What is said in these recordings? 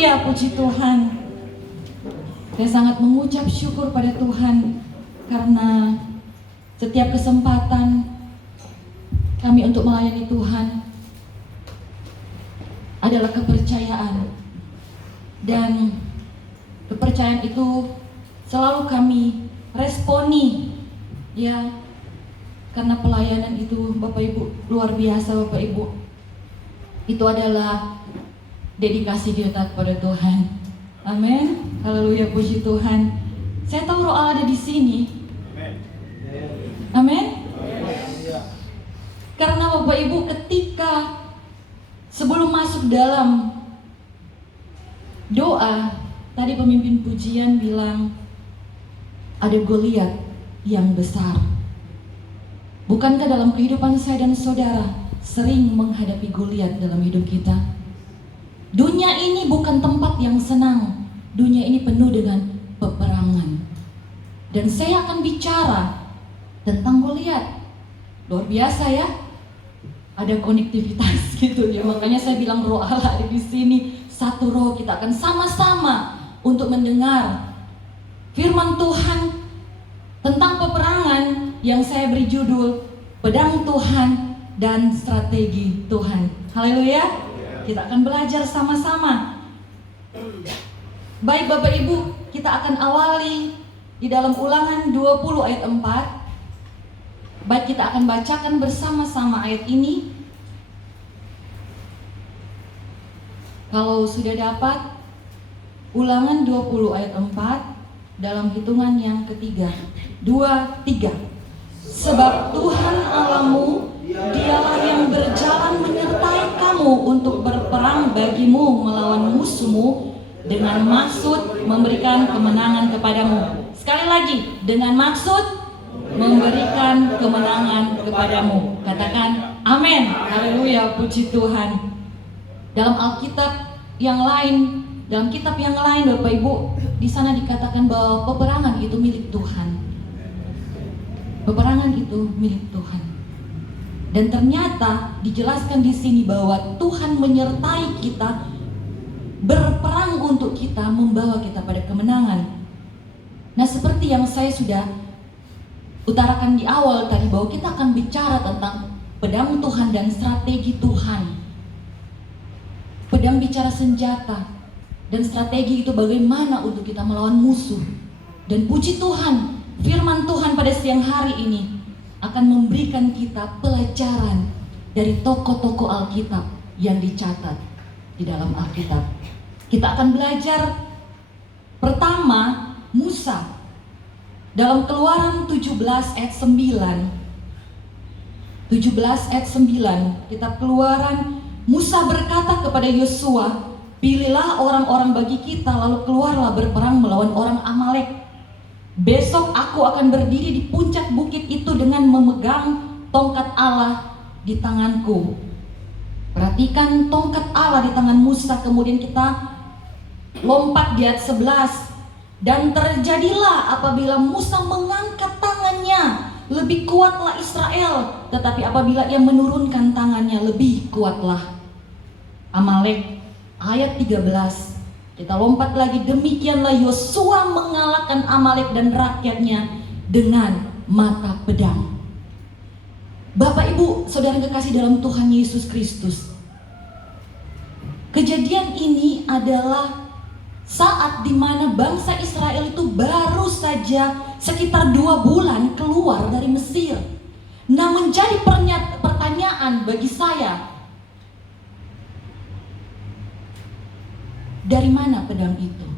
Haleluya, puji Tuhan. Saya sangat mengucap syukur pada Tuhan karena setiap kesempatan kami untuk melayani Tuhan adalah kepercayaan, dan kepercayaan itu selalu kami responi, ya, karena pelayanan itu Bapak Ibu luar biasa. Bapak Ibu, itu adalah dedikasi kita kepada Tuhan. Amin. Haleluya, puji Tuhan. Saya tahu Roh Allah ada di sini. Amin. Karena Bapak Ibu, ketika sebelum masuk dalam doa, tadi pemimpin pujian bilang ada Goliat yang besar. Bukankah dalam kehidupan saya dan saudara sering menghadapi Goliat dalam hidup kita? Dunia ini bukan tempat yang senang. Dunia ini penuh dengan peperangan. Dan saya akan bicara tentang Goliat. Luar biasa ya. Ada konektivitas gitu ya. Makanya saya bilang Roh Allah ada di sini. Satu roh, kita akan sama-sama untuk mendengar firman Tuhan tentang peperangan yang saya beri judul Pedang Tuhan dan Strategi Tuhan. Haleluya. Kita akan belajar sama-sama. Baik Bapak Ibu, kita akan awali di dalam Ulangan 20 ayat 4. Baik, kita akan bacakan bersama-sama ayat ini. Kalau sudah dapat, Ulangan 20 ayat 4 dalam hitungan yang ketiga. 2, 3. Sebab Tuhan Allahmu, Dialah yang berjalan menyertai kamu untuk berperang bagimu melawan musuhmu, dengan maksud memberikan kemenangan kepadamu. Sekali lagi, dengan maksud memberikan kemenangan kepadamu. Katakan amin. Haleluya, puji Tuhan. Dalam Alkitab yang lain, dalam kitab yang lain Bapak Ibu, di sana dikatakan bahwa peperangan itu milik Tuhan. Peperangan itu milik Tuhan. Dan ternyata dijelaskan di sini bahwa Tuhan menyertai kita, berperang untuk kita, membawa kita pada kemenangan. Nah, seperti yang saya sudah utarakan di awal tadi, bahwa kita akan bicara tentang pedang Tuhan dan strategi Tuhan. Pedang bicara senjata, dan strategi itu bagaimana untuk kita melawan musuh. Dan puji Tuhan, firman Tuhan pada siang hari ini akan memberikan kita pelajaran dari tokoh-tokoh Alkitab yang dicatat di dalam Alkitab. Kita akan belajar pertama Musa dalam Keluaran 17 ayat 9. 17 ayat 9, kitab Keluaran. Musa berkata kepada Yosua, pilihlah orang-orang bagi kita, lalu keluarlah berperang melawan orang Amalek. Besok aku akan berdiri di puncak bukit itu dengan memegang tongkat Allah di tanganku. Perhatikan tongkat Allah di tangan Musa. Kemudian kita lompat di ayat 11. Dan terjadilah apabila Musa mengangkat tangannya, lebih kuatlah Israel. Tetapi apabila ia menurunkan tangannya, lebih kuatlah Amalek. Ayat 13. Kita lompat lagi. Demikianlah Yosua mengalahkan Amalek dan rakyatnya dengan mata pedang. Bapak Ibu, saudara kekasih dalam Tuhan Yesus Kristus, kejadian ini adalah saat dimana bangsa Israel itu baru saja sekitar 2 bulan keluar dari Mesir. Nah, menjadi pertanyaan bagi saya, dari mana pedang itu?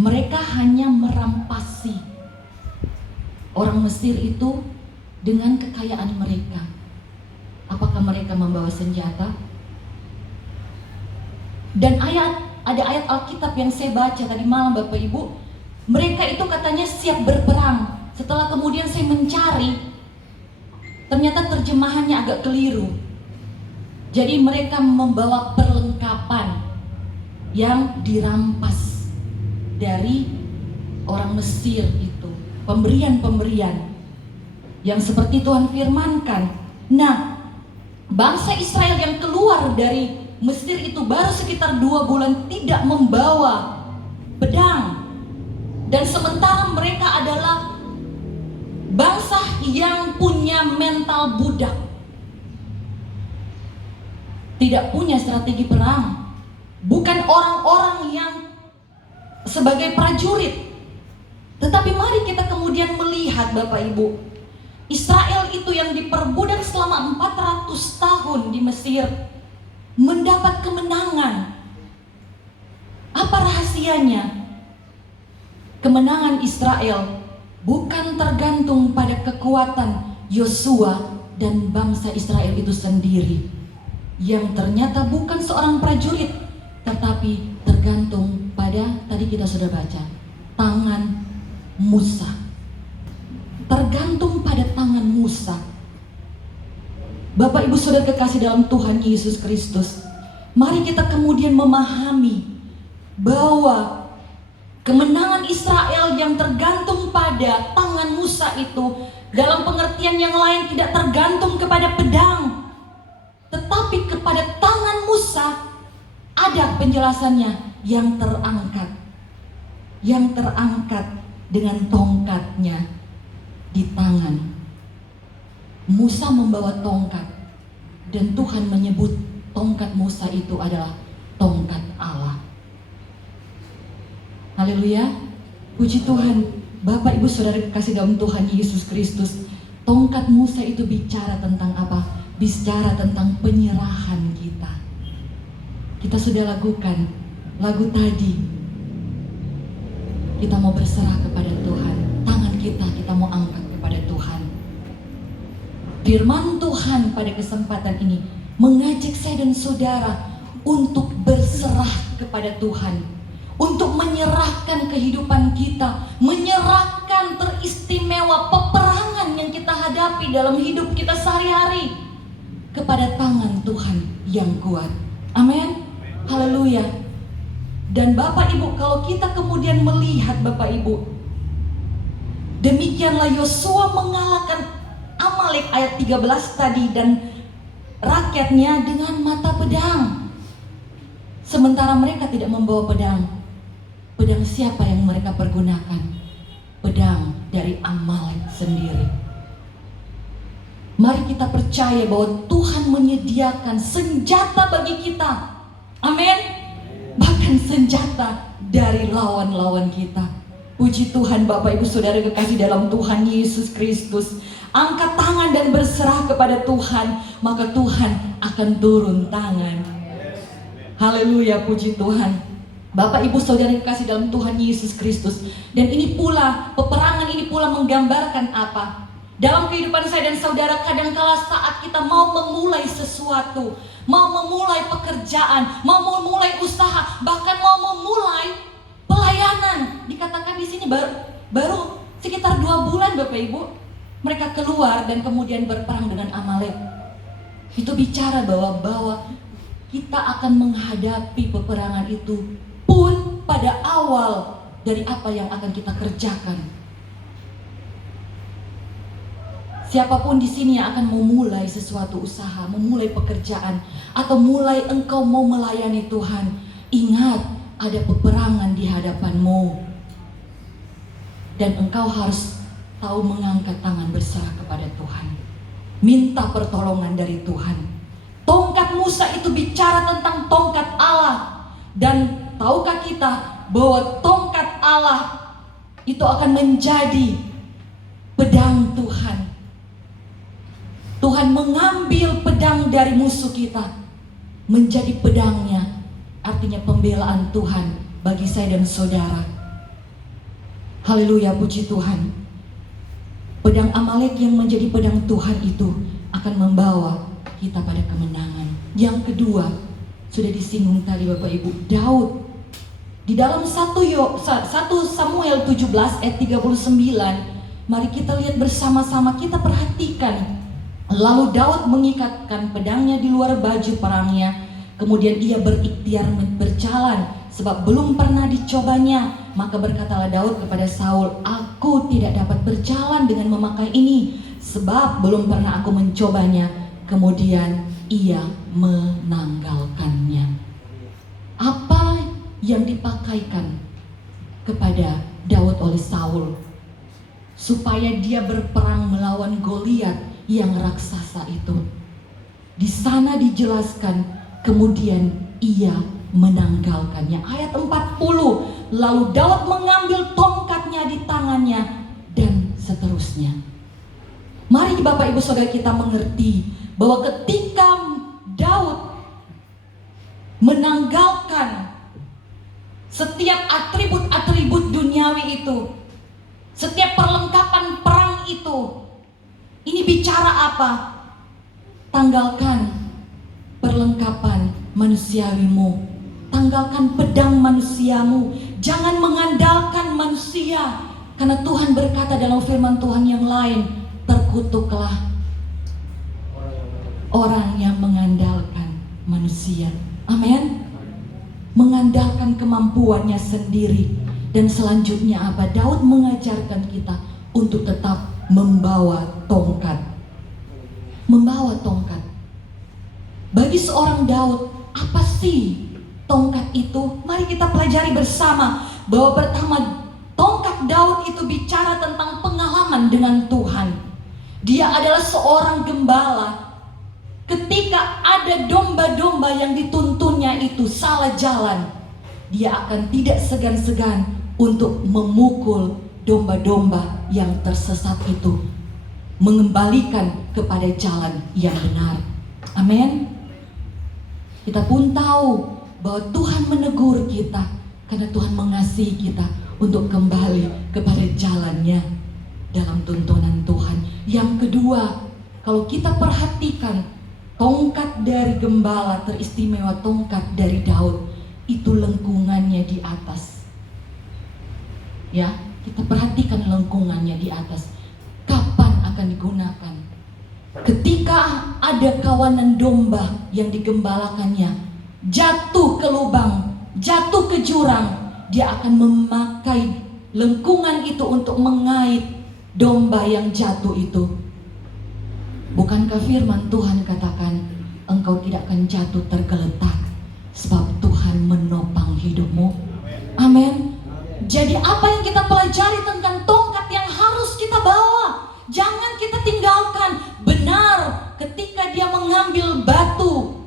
Mereka hanya merampasi orang Mesir itu dengan kekayaan mereka. Apakah mereka membawa senjata? Dan ada ayat Alkitab yang saya baca tadi malam Bapak Ibu, mereka itu katanya siap berperang. Setelah kemudian saya mencari, ternyata terjemahannya agak keliru. Jadi mereka membawa perlengkapan yang dirampas dari orang Mesir itu, pemberian-pemberian yang seperti Tuhan firmankan. Nah, bangsa Israel yang keluar dari Mesir itu baru sekitar 2 bulan tidak membawa pedang. Dan sementara mereka adalah bangsa yang punya mental budak, tidak punya strategi perang, bukan orang-orang yang sebagai prajurit. Tetapi mari kita kemudian melihat Bapak Ibu, Israel itu yang diperbudak selama 400 tahun di Mesir mendapat kemenangan. Apa rahasianya? Kemenangan Israel bukan tergantung pada kekuatan Yosua dan bangsa Israel itu sendiri, yang ternyata bukan seorang prajurit, tetapi tergantung pada, tadi kita sudah baca, tangan Musa. Tergantung pada tangan Musa. Bapak Ibu Saudara kekasih dalam Tuhan Yesus Kristus, mari kita kemudian memahami bahwa kemenangan Israel yang tergantung pada tangan Musa itu dalam pengertian yang lain tidak tergantung kepada pedang, tetapi kepada tangan Musa. Ada penjelasannya, yang terangkat dengan tongkatnya di tangan. Musa membawa tongkat, dan Tuhan menyebut tongkat Musa itu adalah tongkat Allah. Haleluya, puji Tuhan. Bapak Ibu Saudara kasih dalam Tuhan Yesus Kristus, tongkat Musa itu bicara tentang apa? Bicara tentang penyerahan kita. Kita sudah lakukan lagu tadi. Kita mau berserah kepada Tuhan. Tangan kita mau angkat kepada Tuhan. Firman Tuhan pada kesempatan ini mengajak saya dan saudara untuk berserah kepada Tuhan, untuk menyerahkan kehidupan kita, menyerahkan teristimewa peperangan yang kita hadapi dalam hidup kita sehari-hari kepada tangan Tuhan yang kuat. Amin. Haleluya. Dan Bapak Ibu, kalau kita kemudian melihat Bapak Ibu, demikianlah Yosua mengalahkan Amalek ayat 13 tadi dan rakyatnya dengan mata pedang. Sementara mereka tidak membawa pedang. Pedang siapa yang mereka pergunakan? Pedang dari Amalek sendiri. Mari kita percaya bahwa Tuhan menyediakan senjata bagi kita. Amin. Bahkan senjata dari lawan-lawan kita. Puji Tuhan Bapak Ibu Saudara kekasih dalam Tuhan Yesus Kristus. Angkat tangan dan berserah kepada Tuhan, maka Tuhan akan turun tangan. Haleluya, puji Tuhan. Bapak Ibu Saudara kekasih dalam Tuhan Yesus Kristus. Dan ini pula, peperangan ini pula menggambarkan apa? Dalam kehidupan saya dan saudara, kadangkala saat kita mau memulai sesuatu, mau memulai pekerjaan, mau memulai usaha, bahkan mau memulai pelayanan. Dikatakan di sini baru sekitar 2 bulan Bapak Ibu, mereka keluar dan kemudian berperang dengan Amalek. Itu bicara bahwa kita akan menghadapi peperangan itu pun pada awal dari apa yang akan kita kerjakan. Siapapun di sini yang akan memulai sesuatu usaha, memulai pekerjaan, atau mulai engkau mau melayani Tuhan, ingat ada peperangan di hadapanmu. Dan engkau harus tahu mengangkat tangan berserah kepada Tuhan. Minta pertolongan dari Tuhan. Tongkat Musa itu bicara tentang tongkat Allah. Dan tahukah kita bahwa tongkat Allah itu akan menjadi pedang Tuhan. Tuhan mengambil pedang dari musuh kita menjadi pedangnya, artinya pembelaan Tuhan bagi saya dan saudara. Haleluya, puji Tuhan. Pedang Amalek yang menjadi pedang Tuhan itu akan membawa kita pada kemenangan. Yang kedua, sudah disinggung tadi Bapak Ibu, Daud. Di dalam 1 Samuel 17 ayat 39, mari kita lihat bersama-sama, kita perhatikan. Lalu Daud mengikatkan pedangnya di luar baju perangnya. Kemudian ia berikhtiar berjalan, sebab belum pernah dicobanya. Maka berkatalah Daud kepada Saul, aku tidak dapat berjalan dengan memakai ini, sebab belum pernah aku mencobanya. Kemudian ia menanggalkannya. yang dipakaikan kepada Daud oleh Saul, supaya dia berperang melawan Goliat yang raksasa itu. Di sana dijelaskan, kemudian ia menanggalkannya. Ayat 40, lalu Daud mengambil tongkatnya di tangannya, dan seterusnya. Mari Bapak Ibu Saudara kita mengerti bahwa ketika Daud menanggalkan setiap atribut-atribut duniawi itu, setiap perlengkapan perang itu, ini bicara apa? Tanggalkan perlengkapan manusiawimu, tanggalkan pedang manusiamu, jangan mengandalkan manusia. Karena Tuhan berkata dalam firman Tuhan yang lain, terkutuklah orang yang mengandalkan manusia. Amin. Mengandalkan kemampuannya sendiri. Dan selanjutnya apa? Daud mengajarkan kita untuk tetap membawa tongkat. Membawa tongkat. Bagi seorang Daud, apa sih tongkat itu? Mari kita pelajari bersama bahwa pertama, tongkat Daud itu bicara tentang pengalaman dengan Tuhan. Dia adalah seorang gembala. Ketika ada domba-domba yang dituntunnya itu salah jalan, dia akan tidak segan-segan untuk memukul domba-domba yang tersesat itu, mengembalikan kepada jalan yang benar. Amin. Kita pun tahu bahwa Tuhan menegur kita karena Tuhan mengasihi kita untuk kembali kepada jalannya dalam tuntunan Tuhan. Yang kedua, kalau kita perhatikan tongkat dari gembala, teristimewa tongkat dari Daud, itu lengkungannya di atas. Ya, kita perhatikan lengkungannya di atas. Kapan akan digunakan? Ketika ada kawanan domba yang digembalakannya jatuh ke lubang, jatuh ke jurang, dia akan memakai lengkungan itu untuk mengait domba yang jatuh itu. Bukankah firman Tuhan katakan, engkau tidak akan jatuh tergeletak, sebab Tuhan menopang hidupmu. Amin. Jadi apa yang kita pelajari tentang tongkat yang harus kita bawa? Jangan kita tinggalkan. Benar, ketika dia mengambil batu,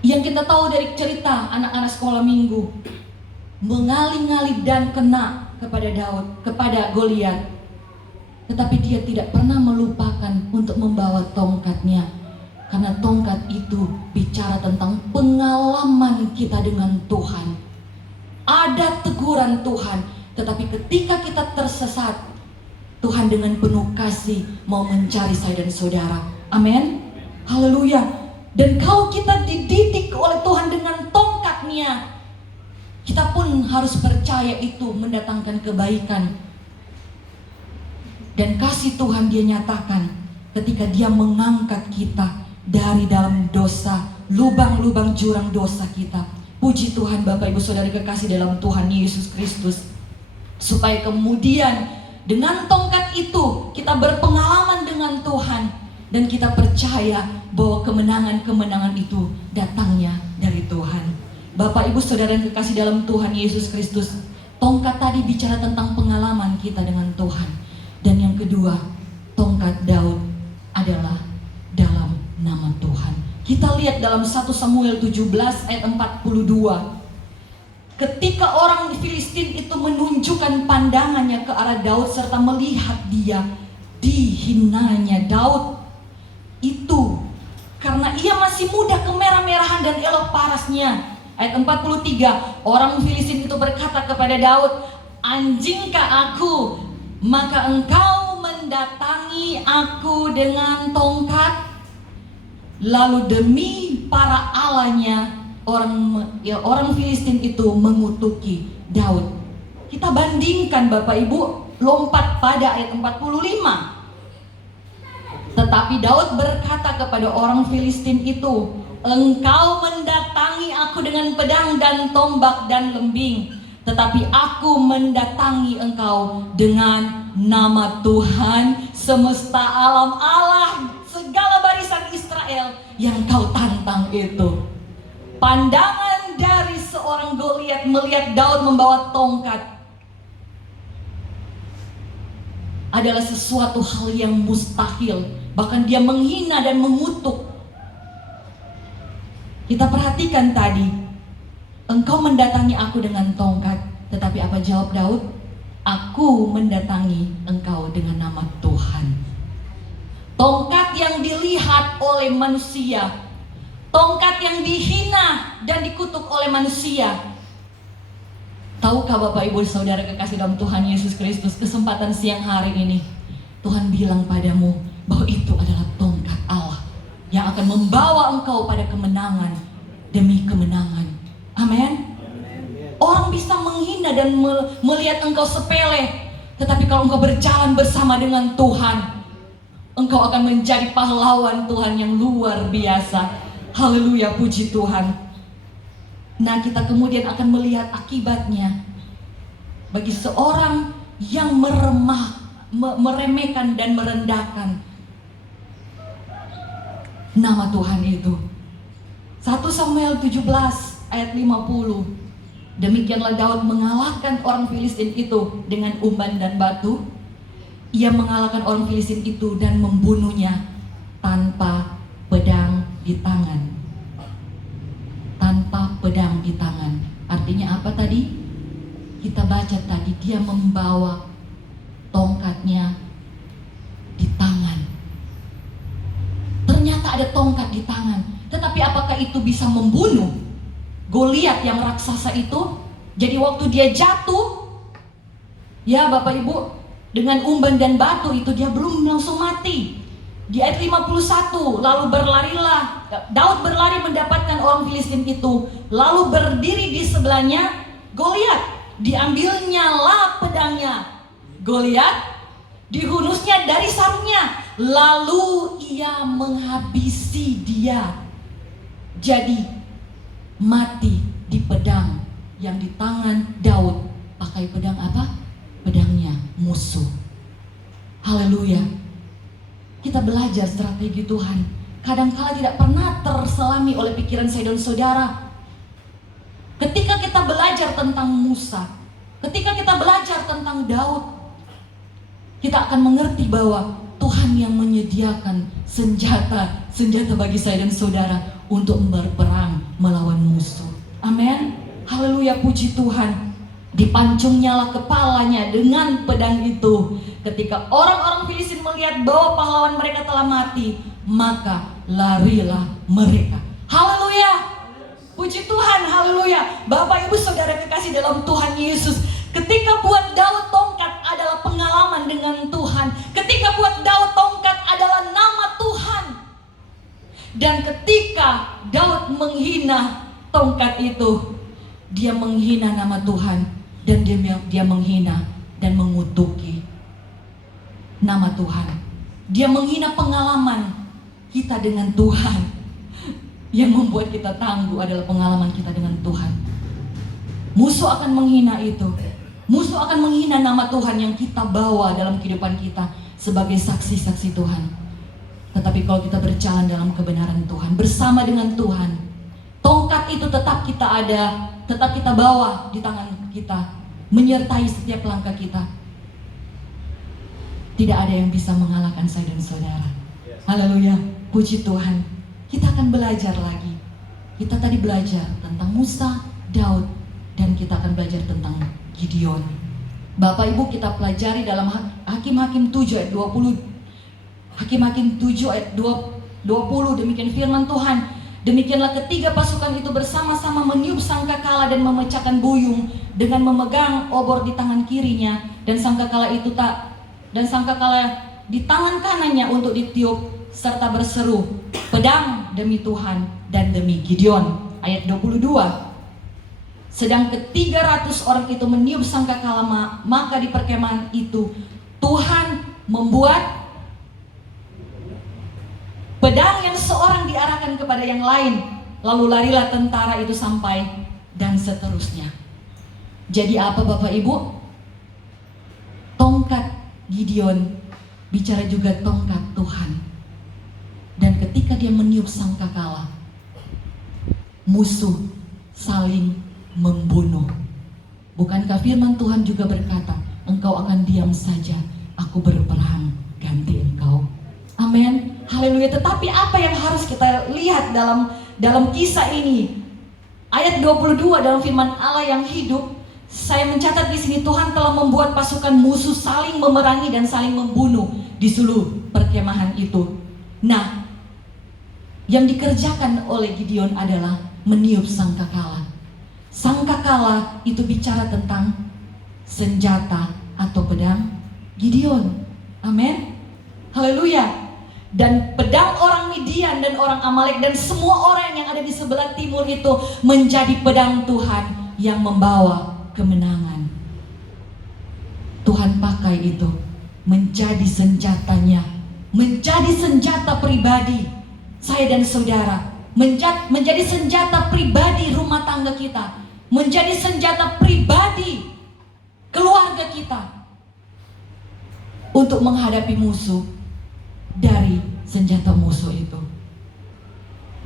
yang kita tahu dari cerita anak-anak sekolah minggu, mengali-ngali dan kena kepada Daud, kepada Goliat. Tetapi dia tidak pernah melupakan untuk membawa tongkatnya. Karena tongkat itu bicara tentang pengalaman kita dengan Tuhan. Ada teguran Tuhan, tetapi ketika kita tersesat, Tuhan dengan penuh kasih mau mencari saya dan saudara. Amin. Haleluya. Dan kalau kita dididik oleh Tuhan dengan tongkatnya, kita pun harus percaya itu mendatangkan kebaikan. Dan kasih Tuhan dia nyatakan ketika dia mengangkat kita dari dalam dosa, lubang-lubang jurang dosa kita. Puji Tuhan Bapak Ibu Saudara kekasih dalam Tuhan Yesus Kristus. Supaya kemudian dengan tongkat itu kita berpengalaman dengan Tuhan. Dan kita percaya bahwa kemenangan-kemenangan itu datangnya dari Tuhan. Bapak Ibu Saudara yang kekasih dalam Tuhan Yesus Kristus, tongkat tadi bicara tentang pengalaman kita dengan Tuhan. Dan yang kedua, tongkat Daud adalah dalam nama Tuhan. Kita lihat dalam 1 Samuel 17 ayat 42. Ketika orang Filistin itu menunjukkan pandangannya ke arah Daud serta melihat dia, dihinanya Daud itu karena ia masih muda, kemerah-merahan dan elok parasnya. Ayat 43, orang Filistin itu berkata kepada Daud, anjingkah aku, maka engkau mendatangi aku dengan tongkat? Lalu demi para allahnya, orang Filistin itu mengutuki Daud. Kita bandingkan Bapak Ibu, lompat pada ayat 45. Tetapi Daud berkata kepada orang Filistin itu, engkau mendatangi aku dengan pedang dan tombak dan lembing, tetapi aku mendatangi engkau dengan nama Tuhan semesta alam, Allah segala barisan Israel yang kau tantang itu. Pandangan dari seorang Goliat melihat Daud membawa tongkat adalah sesuatu hal yang mustahil. Bahkan dia menghina dan mengutuk. Kita perhatikan tadi, engkau mendatangi aku dengan tongkat. Tetapi apa jawab Daud? Aku mendatangi engkau dengan nama Tuhan. Tongkat yang dilihat oleh manusia, tongkat yang dihina dan dikutuk oleh manusia. Tahukah Bapak Ibu Saudara kekasih dalam Tuhan Yesus Kristus, kesempatan siang hari ini Tuhan bilang padamu bahwa itu adalah tongkat Allah yang akan membawa engkau pada kemenangan demi kemenangan. Amin. Orang bisa menghina dan melihat engkau sepele, tetapi kalau engkau berjalan bersama dengan Tuhan, engkau akan menjadi pahlawan Tuhan yang luar biasa. Haleluya, puji Tuhan. Nah, kita kemudian akan melihat akibatnya bagi seorang yang meremehkan dan merendahkan nama Tuhan itu. 1 Samuel 17 ayat 50. Demikianlah Daud mengalahkan orang Filistin itu dengan umban dan batu. Ia mengalahkan orang Filistin itu dan membunuhnya tanpa pedang di tangan. Tanpa pedang di tangan. Artinya apa tadi? Kita baca tadi, dia membawa tongkatnya di tangan. Ternyata ada tongkat di tangan. Tetapi apakah itu bisa membunuh Goliat yang raksasa itu? Jadi waktu dia jatuh, ya Bapak Ibu, dengan umban dan batu itu dia belum langsung mati. Di ayat 51, lalu berlarilah, Daud berlari mendapatkan orang Filistin itu, lalu berdiri di sebelahnya Goliat. Diambilnyalah pedangnya Goliat, dihunusnya dari sarungnya, lalu ia menghabisi dia. Jadi mati di pedang yang di tangan Daud. Pakai pedang apa? Pedangnya musuh. Haleluya. Kita belajar strategi Tuhan. Kadangkala tidak pernah terselami oleh pikiran saya dan saudara. Ketika kita belajar tentang Musa, ketika kita belajar tentang Daud, kita akan mengerti bahwa Tuhan yang menyediakan senjata bagi saya dan saudara untuk berperang melawan musuh. Amin. Haleluya, puji Tuhan. Dipancungnyalah kepalanya dengan pedang itu. Ketika orang-orang Filistin melihat bahwa pahlawan mereka telah mati, maka larilah mereka. Haleluya, puji Tuhan, haleluya. Bapak Ibu Saudara kekasih dalam Tuhan Yesus, ketika buat Daud tongkat adalah pengalaman dengan Tuhan. Ketika buat Daud tongkat adalah nama Tuhan. Dan ketika Daud menghina tongkat itu, dia menghina nama Tuhan. Dan dia menghina dan mengutuki nama Tuhan. Dia menghina pengalaman kita dengan Tuhan. Yang membuat kita tangguh adalah pengalaman kita dengan Tuhan. Musuh akan menghina itu. Musuh akan menghina nama Tuhan yang kita bawa dalam kehidupan kita sebagai saksi-saksi Tuhan. Tetapi kalau kita berjalan dalam kebenaran Tuhan, bersama dengan Tuhan, tongkat itu tetap kita ada, tetap kita bawa di tangan kita, menyertai setiap langkah kita. Tidak ada yang bisa mengalahkan saya dan saudara. Haleluya, puji Tuhan. Kita akan belajar lagi. Kita tadi belajar tentang Musa, Daud, dan kita akan belajar tentang Gideon. Bapak Ibu, kita pelajari dalam Hakim-Hakim 7 ayat 20. Hakim-Hakim 7 ayat 20, demikian firman Tuhan. Demikianlah ketiga pasukan itu bersama-sama meniup sangkakala dan memecahkan buyung dengan memegang obor di tangan kirinya, dan sangkakala di tangan kanannya untuk ditiup, serta berseru, pedang demi Tuhan dan demi Gideon. Ayat 22. Sedang ke-300 orang itu meniup sangkakala, maka di perkemahan itu Tuhan membuat pedang yang seorang diarahkan kepada yang lain, lalu larilah tentara itu sampai, dan seterusnya. Jadi apa Bapak Ibu? Tongkat Gideon bicara juga tongkat Tuhan. Dan ketika dia meniup sangkakala, musuh saling membunuh. Bukankah firman Tuhan juga berkata, engkau akan diam saja, aku berperang ganti engkau. Amin. Haleluya. Tetapi apa yang harus kita lihat dalam kisah ini? Ayat 22 dalam firman Allah yang hidup, saya mencatat di sini Tuhan telah membuat pasukan musuh saling memerangi dan saling membunuh di seluruh perkemahan itu. Nah, yang dikerjakan oleh Gideon adalah meniup sangkakala. Sangkakala itu bicara tentang senjata atau pedang Gideon. Amin. Haleluya. Dan pedang orang Midian dan orang Amalek dan semua orang yang ada di sebelah timur itu menjadi pedang Tuhan yang membawa kemenangan. Tuhan pakai itu menjadi senjatanya, menjadi senjata pribadi saya dan saudara, menjadi senjata pribadi rumah tangga kita, menjadi senjata pribadi keluarga kita untuk menghadapi musuh dari senjata musuh itu.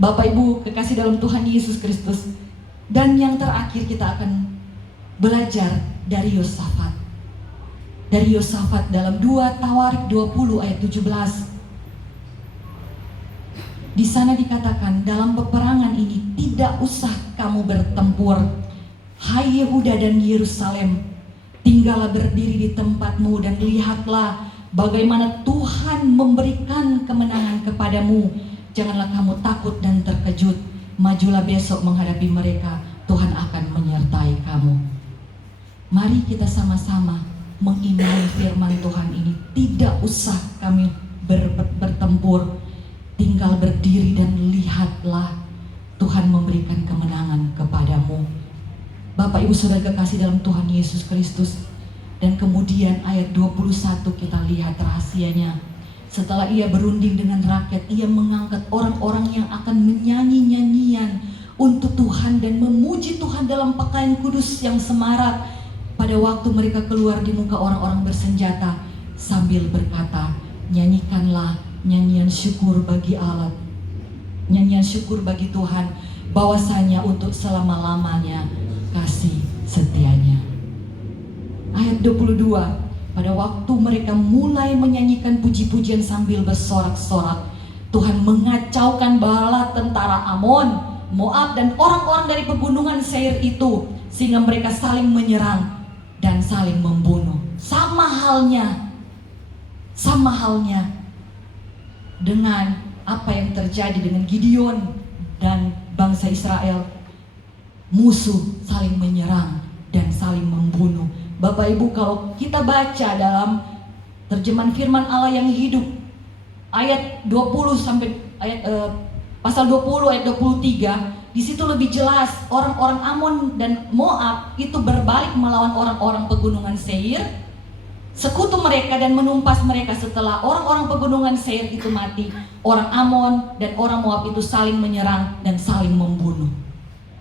Bapak Ibu kekasih dalam Tuhan Yesus Kristus. Dan yang terakhir kita akan belajar dari Yosafat. Dari Yosafat dalam 2 Tawarik 20 ayat 17. Di sana dikatakan, dalam peperangan ini tidak usah kamu bertempur, hai Yehuda dan Yerusalem, tinggallah berdiri di tempatmu dan lihatlah bagaimana Tuhan memberikan kemenangan kepadamu. Janganlah kamu takut dan terkejut. Majulah besok menghadapi mereka. Tuhan akan menyertai kamu. Mari kita sama-sama mengimani firman Tuhan ini. Tidak usah kami bertempur. Tinggal berdiri dan lihatlah Tuhan memberikan kemenangan kepadamu. Bapak Ibu Saudara kekasih dalam Tuhan Yesus Kristus. Dan kemudian ayat 21 kita lihat rahasianya. Setelah ia berunding dengan rakyat, ia mengangkat orang-orang yang akan menyanyi nyanyian untuk Tuhan dan memuji Tuhan dalam pakaian kudus yang semarak. Pada waktu mereka keluar di muka orang-orang bersenjata sambil berkata, nyanyikanlah nyanyian syukur bagi Allah, nyanyian syukur bagi Tuhan, bahwasanya untuk selama-lamanya kasih setianya. Ayat 22, pada waktu mereka mulai menyanyikan puji-pujian sambil bersorak-sorak, Tuhan mengacaukan bala tentara Amon, Moab dan orang-orang dari pegunungan Seir itu, sehingga mereka saling menyerang dan saling membunuh. Sama halnya dengan apa yang terjadi dengan Gideon dan bangsa Israel. Musuh saling menyerang dan saling membunuh. Bapak Ibu, kalau kita baca dalam terjemahan firman Allah yang hidup ayat 20 sampai pasal 20 ayat 23, di situ lebih jelas orang-orang Amon dan Moab itu berbalik melawan orang-orang pegunungan Seir, sekutu mereka dan menumpas mereka. Setelah orang-orang pegunungan Seir itu mati, orang Amon dan orang Moab itu saling menyerang dan saling membunuh.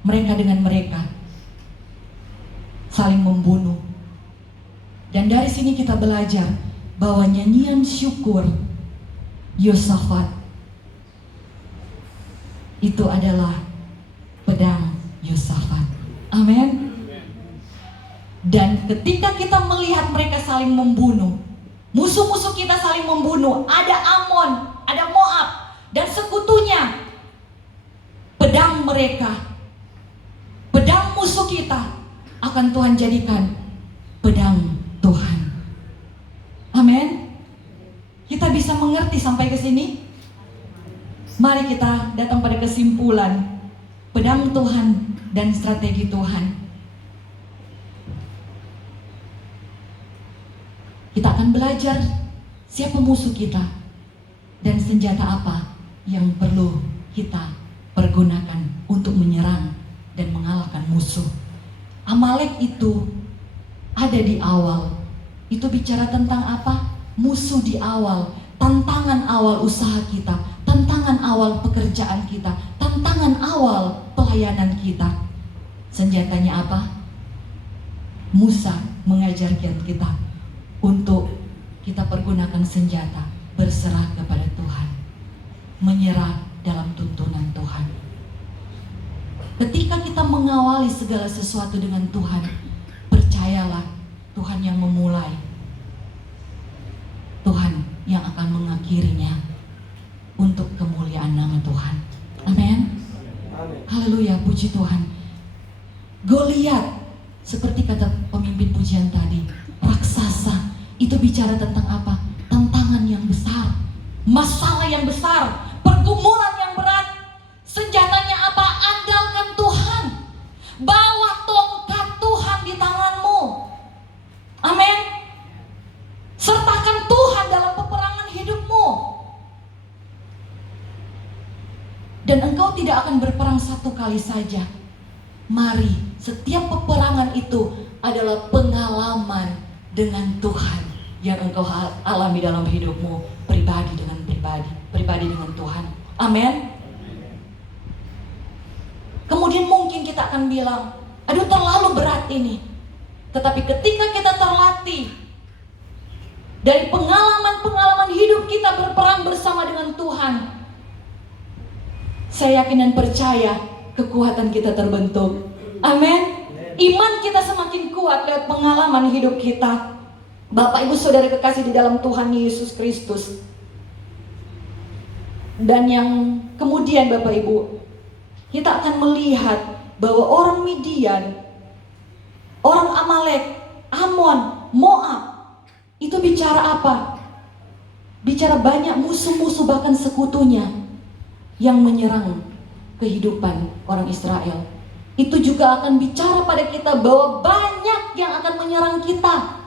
Mereka dengan mereka saling membunuh. Dan dari sini kita belajar bahwa nyanyian syukur Yosafat itu adalah pedang Yosafat. Amin. Dan ketika kita melihat mereka saling membunuh, musuh-musuh kita saling membunuh, ada Amon, ada Moab dan sekutunya, pedang mereka, pedang musuh kita akan Tuhan jadikan pedang Tuhan. Amin. Kita bisa mengerti sampai ke sini? Mari kita datang pada kesimpulan pedang Tuhan dan strategi Tuhan. Kita akan belajar siapa musuh kita dan senjata apa yang perlu kita pergunakan untuk menyerang dan mengalahkan musuh. Amalek itu ada di awal. Itu bicara tentang apa? Musuh di awal, tantangan awal usaha kita, tantangan awal pekerjaan kita, tantangan awal pelayanan kita. Senjatanya apa? Musa mengajarkan kita untuk kita pergunakan senjata, berserah kepada Tuhan, menyerah dalam tuntunan Tuhan. Ketika kita mengawali segala sesuatu dengan Tuhan, percayalah Tuhan yang memulai, Tuhan yang akan mengakhirinya untuk kemuliaan nama Tuhan. Amin. Haleluya, puji Tuhan. Goliat, seperti kata pemimpin pujian tadi, raksasa. Itu bicara tentang apa? Tantangan yang besar, masalah yang besar, pergumulan yang berat. Senjatanya apa? Andalkan Tuhan. Bawa tongkat Tuhan di tanganmu. Amin. Sertakan Tuhan dalam peperangan hidupmu. Dan engkau tidak akan berperang satu kali saja. Mari, setiap peperangan itu adalah pengalaman dengan Tuhan yang engkau alami dalam hidupmu, pribadi dengan pribadi dengan Tuhan. Amin. Kemudian mungkin kita akan bilang, aduh terlalu berat ini. Tetapi ketika kita terlatih dari pengalaman-pengalaman hidup kita berperang bersama dengan Tuhan, saya yakin dan percaya kekuatan kita terbentuk. Amin. Iman kita semakin kuat lewat pengalaman hidup kita. Bapak Ibu Saudara kekasih di dalam Tuhan Yesus Kristus. Dan yang kemudian Bapak Ibu, kita akan melihat bahwa orang Midian, orang Amalek, Amon, Moab, itu bicara apa? Bicara banyak musuh-musuh bahkan sekutunya yang menyerang kehidupan orang Israel. Itu juga akan bicara pada kita bahwa banyak yang akan menyerang kita.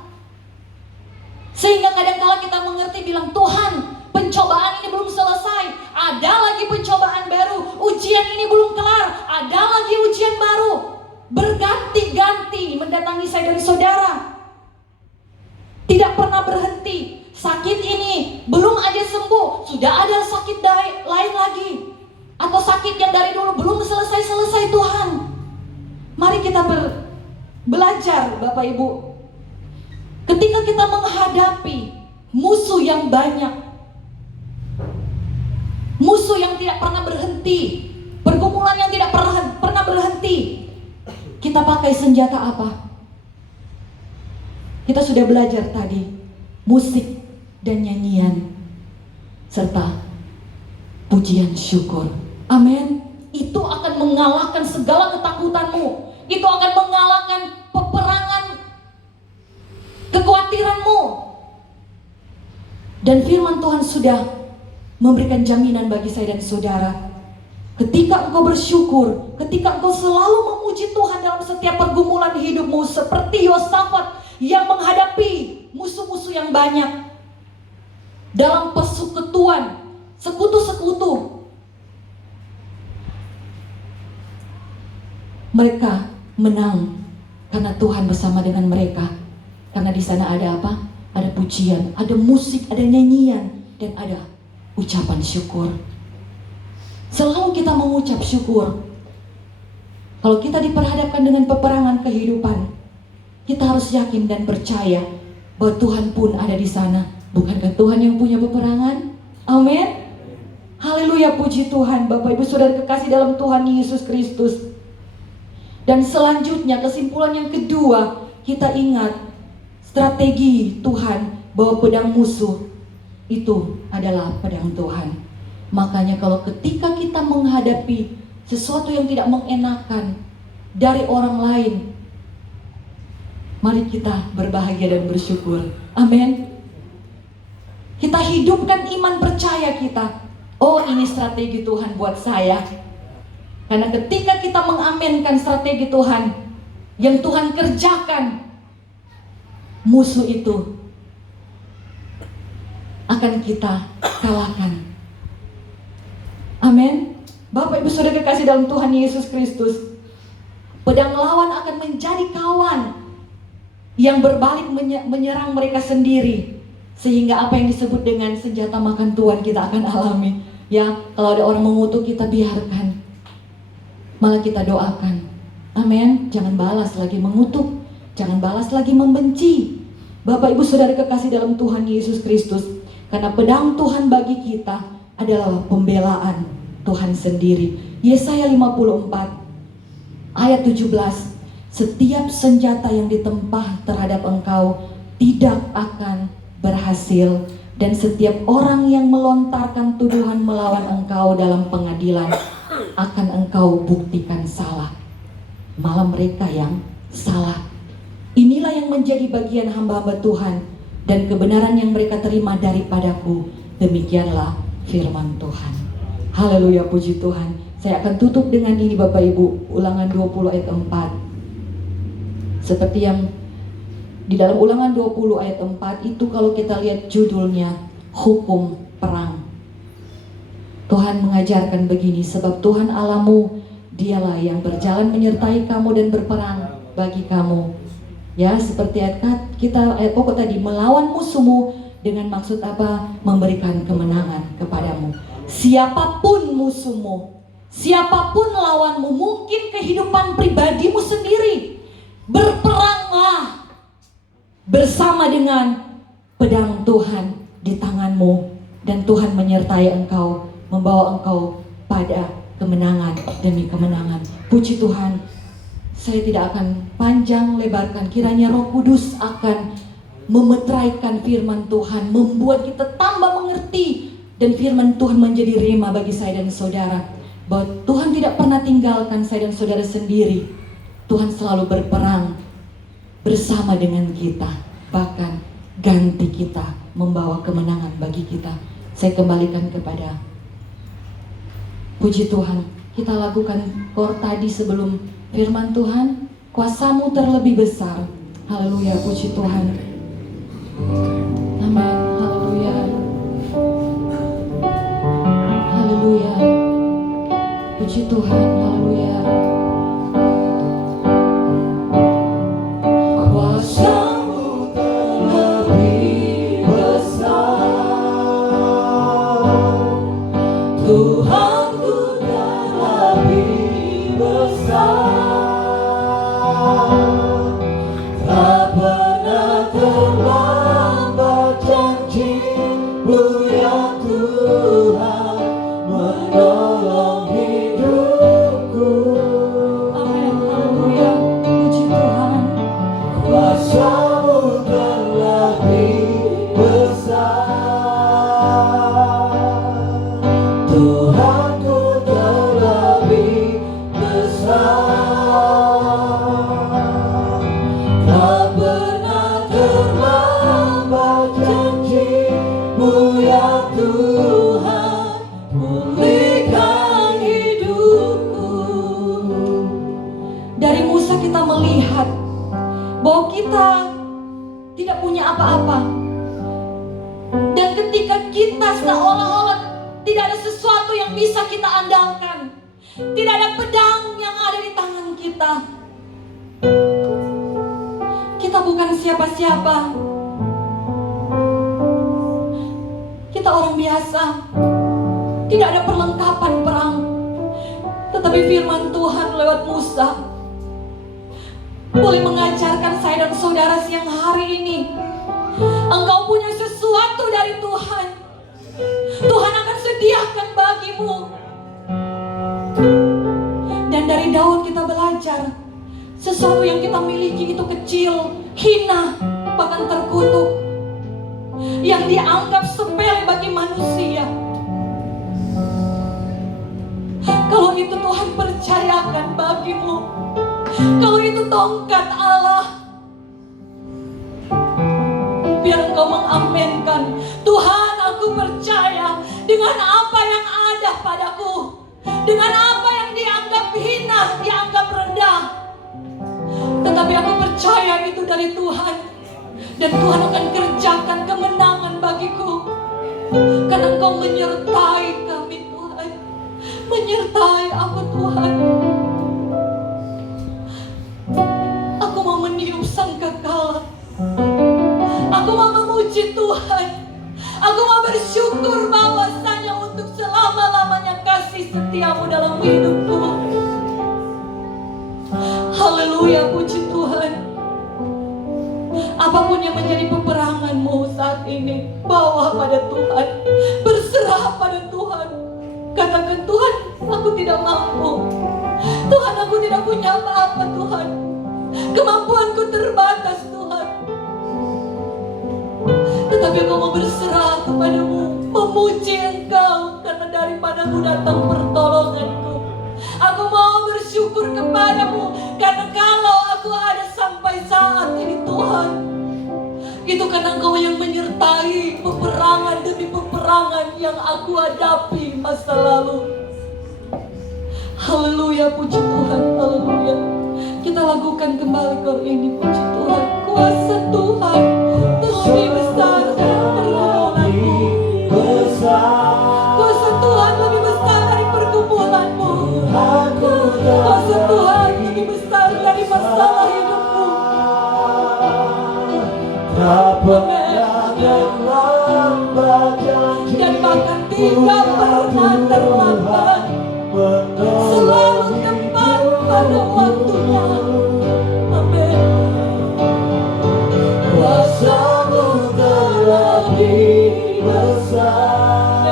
Sehingga kadang-kala kita mengerti bilang, Tuhan, pencobaan ini belum selesai, ada lagi pencobaan baru, ujian ini belum kelar, ada lagi ujian baru. Berganti-ganti mendatangi saya dan saudara. Tidak pernah berhenti. Sakit ini belum aja sembuh, sudah ada sakit lain lagi. Atau sakit yang dari dulu belum selesai-selesai Tuhan. Mari kita belajar Bapak Ibu. Ketika kita menghadapi musuh yang banyak, musuh yang tidak pernah berhenti, pergumulan yang tidak pernah berhenti, kita pakai senjata apa? Kita sudah belajar tadi, musik dan nyanyian serta pujian syukur. Amin. Itu akan mengalahkan segala ketakutanmu. Itu akan mengalahkan peperangan kekhawatiranmu. Dan firman Tuhan sudah memberikan jaminan bagi saya dan saudara. Ketika engkau bersyukur, ketika engkau selalu memuji Tuhan dalam setiap pergumulan hidupmu, seperti Yosafat yang menghadapi musuh-musuh yang banyak dalam persekutuan, sekutu-sekutu, mereka menang karena Tuhan bersama dengan mereka. Karena di sana ada apa? Ada pujian, ada musik, ada nyanyian, dan ada ucapan syukur. Selalu kita mengucap syukur. Kalau kita diperhadapkan dengan peperangan kehidupan, kita harus yakin dan percaya bahwa Tuhan pun ada di sana. Bukankah Tuhan yang punya peperangan? Amin. Haleluya, puji Tuhan. Bapak Ibu Saudara kekasih dalam Tuhan Yesus Kristus. Dan selanjutnya, kesimpulan yang kedua, kita ingat strategi Tuhan bahwa pedang musuh itu adalah pedang Tuhan. Makanya kalau ketika kita menghadapi sesuatu yang tidak mengenakan dari orang lain, mari kita berbahagia dan bersyukur. Amin. Kita hidupkan iman percaya kita. Oh, ini strategi Tuhan buat saya. Karena ketika kita mengamenkan strategi Tuhan yang Tuhan kerjakan, musuh itu akan kita kalahkan. Amin. Bapak Ibu Saudara kekasih dalam Tuhan Yesus Kristus, pedang lawan akan menjadi kawan yang berbalik menyerang mereka sendiri. Sehingga apa yang disebut dengan senjata makan tuan kita akan alami. Ya, kalau ada orang mengutuk kita biarkan, malah kita doakan. Amin. Jangan balas lagi mengutuk, jangan balas lagi membenci. Bapak Ibu Saudara kekasih dalam Tuhan Yesus Kristus, karena pedang Tuhan bagi kita adalah pembelaan Tuhan sendiri. Yesaya 54 Ayat 17, setiap senjata yang ditempah terhadap engkau tidak akan berhasil, dan setiap orang yang melontarkan tuduhan melawan engkau dalam pengadilan akan engkau buktikan salah. Malah mereka yang salah. Inilah yang menjadi bagian hamba-hamba Tuhan dan kebenaran yang mereka terima daripadaku. Demikianlah firman Tuhan. Haleluya, puji Tuhan. Saya akan tutup dengan ini Bapak Ibu, Ulangan 20 ayat 4. Seperti yang di dalam Ulangan 20 ayat 4 itu, kalau kita lihat judulnya, hukum perang. Tuhan mengajarkan begini, sebab Tuhan Allahmu, dialah yang berjalan menyertai kamu dan berperang bagi kamu. Ya, seperti ayat pokok tadi, melawan musuhmu dengan maksud apa? Memberikan kemenangan kepadamu. Siapapun musuhmu, siapapun lawanmu, mungkin kehidupan pribadimu sendiri, berperanglah bersama dengan pedang Tuhan di tanganmu, dan Tuhan menyertai engkau, membawa engkau pada kemenangan demi kemenangan. Puji Tuhan, saya tidak akan panjang lebarkan. Kiranya Roh Kudus akan memetraikan firman Tuhan, membuat kita tambah mengerti, dan firman Tuhan menjadi rema bagi saya dan saudara, bahwa Tuhan tidak pernah tinggalkan saya dan saudara sendiri. Tuhan selalu berperang bersama dengan kita, bahkan ganti kita, membawa kemenangan bagi kita. Saya kembalikan kepada puji Tuhan. Kita lakukan kor tadi sebelum firman Tuhan, kuasamu terlebih besar. Haleluya, puji Tuhan. Amin, haleluya. Haleluya, puji Tuhan, haleluya. Kuasamu terlebih besar, Tuhanku terlebih besar. Tak pernah terlambat janji-Mu ya Tuhan, menolong hidupku. Amin, haleluya, puji Tuhan. Kuasa-Mu terlebih besar, Tuhanku terlebih besar. Tak pernah terlambat janji-Mu ya Tuhan, pulihkan hidupku. Dari Musa kita melihat bahwa kita tidak punya apa-apa, dan ketika kita seolah-olah tidak ada sesuatu yang bisa kita andalkan, tidak ada pedang yang ada di tangan kita. Kita bukan siapa-siapa. Kita orang biasa, tidak ada perlengkapan perang. Tetapi firman Tuhan lewat Musa boleh mengajarkan saya dan saudara siang hari ini. Engkau punya sesuatu dari Tuhan. Tuhan akan sediakan bagimu. Dan dari Daud kita belajar, sesuatu yang kita miliki itu kecil, hina, bahkan terkutuk, yang dianggap sepele bagi manusia. Kalau itu Tuhan percayakan bagimu, kalau itu tongkat Allah, biar engkau mengamenkan, Tuhan, aku percaya dengan apa yang ada padaku, dengan apa yang dianggap hina, dianggap rendah, tetapi aku percaya itu dari Tuhan, dan Tuhan akan kerjakan kemenangan bagiku, karena Engkau menyertai kami Tuhan, menyertai aku Tuhan. Aku mau meniup sangkakala, aku mau memuji Tuhan, aku mau bersyukur bahwasanya untuk selama-lamanya kasih setiamu dalam hidupku. Haleluya, puji Tuhan. Apapun yang menjadi peperanganmu saat ini, bawa pada Tuhan, berserah pada Tuhan. Katakan, Tuhan, aku tidak mampu, Tuhan, aku tidak punya apa-apa Tuhan. Kemampuanku terbatas Tuhan. Tetapi aku mau berserah kepadamu, memuji Engkau, karena daripadamu datang pertolonganku. Aku mau bersyukur kepadamu, karena kalau aku ada sampai saat ini Tuhan, itu karena Engkau yang menyertai peperangan demi peperangan yang aku hadapi masa lalu. Haleluya, puji Tuhan, haleluya. Kita lakukan kembali kor ini, puji Tuhan. Kuasa Tuhan terlebih besar dari pergumulanmu. Kuasa Tuhan lebih besar dari pergumulanmu. Kuasa Tuhan lebih besar dari masalah hidupmu. Dan bahkan tidak pernah terlambat, selalu tepat pada waktunya. Amin. Kuasa-Mu terlebih besar.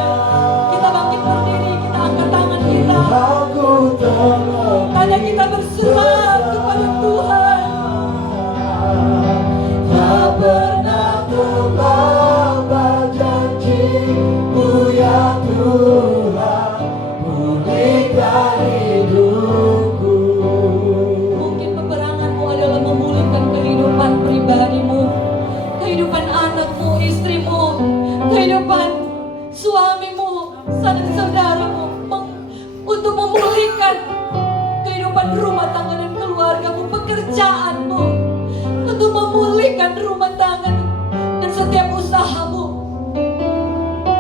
Kita bangkit berdiri, kita angkat tangan kita, tanda kita berserah kepada Tuhan. Tak pernah terlambat janji-Mu ya Tuhan, pulihkan hidupku. Mungkin peperanganmu adalah memulihkan kehidupan pribadimu, kehidupan anakmu, istrimu, kehidupan suamimu, saudara-saudaramu, untuk memulihkan kehidupan rumah tangga dan keluargamu, pekerjaanmu, untuk memulihkan rumah tangga dan setiap usahamu.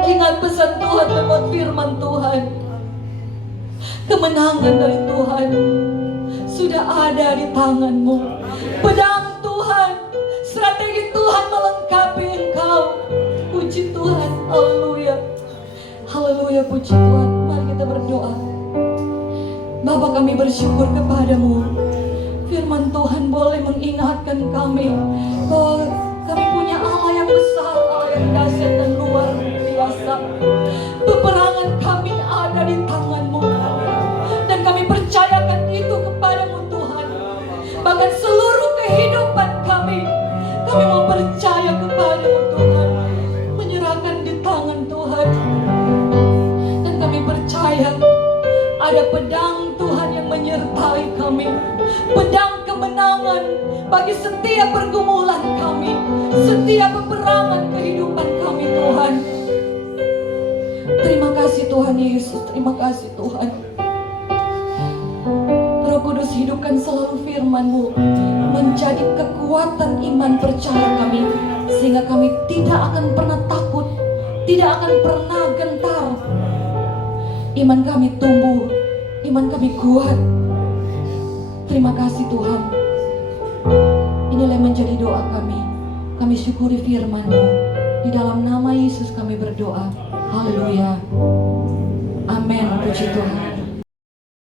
Ingat pesan Tuhan lewat firman Tuhan. Kemenangan dari Tuhan sudah ada di tanganmu. Pedang Tuhan, strategi Tuhan melengkapi engkau. Puji Tuhan, haleluya. Haleluya, puji Tuhan. Mari kita berdoa. Bapa, kami bersyukur kepadamu. Firman Tuhan boleh mengingatkan kami bahwa kami punya Allah yang besar, Allah yang dahsyat dan luar biasa. Peperangan kami ada di tanganmu, dan kami percayakan itu kepadamu Tuhan. Bahkan seluruh kehidupan kami mau percaya kepadamu Tuhan, menyerahkan di tangan Tuhan. Dan kami percaya ada pedang Tuhan yang menyertai kami, pedang kemenangan bagi setiap pergumulan kami, setiap peperangan kehidupan kami Tuhan. Terima kasih Tuhan Yesus, terima kasih Tuhan. Roh Kudus, hidupkan selalu firman-Mu menjadi kekuatan iman percaya kami, sehingga kami tidak akan pernah takut, tidak akan pernah gentar. Iman kami tumbuh, iman kami kuat. Terima kasih Tuhan. Inilah yang menjadi doa kami. Kami syukuri firman-Mu. Di dalam nama Yesus kami berdoa. Haleluya. Amin. Puji Tuhan.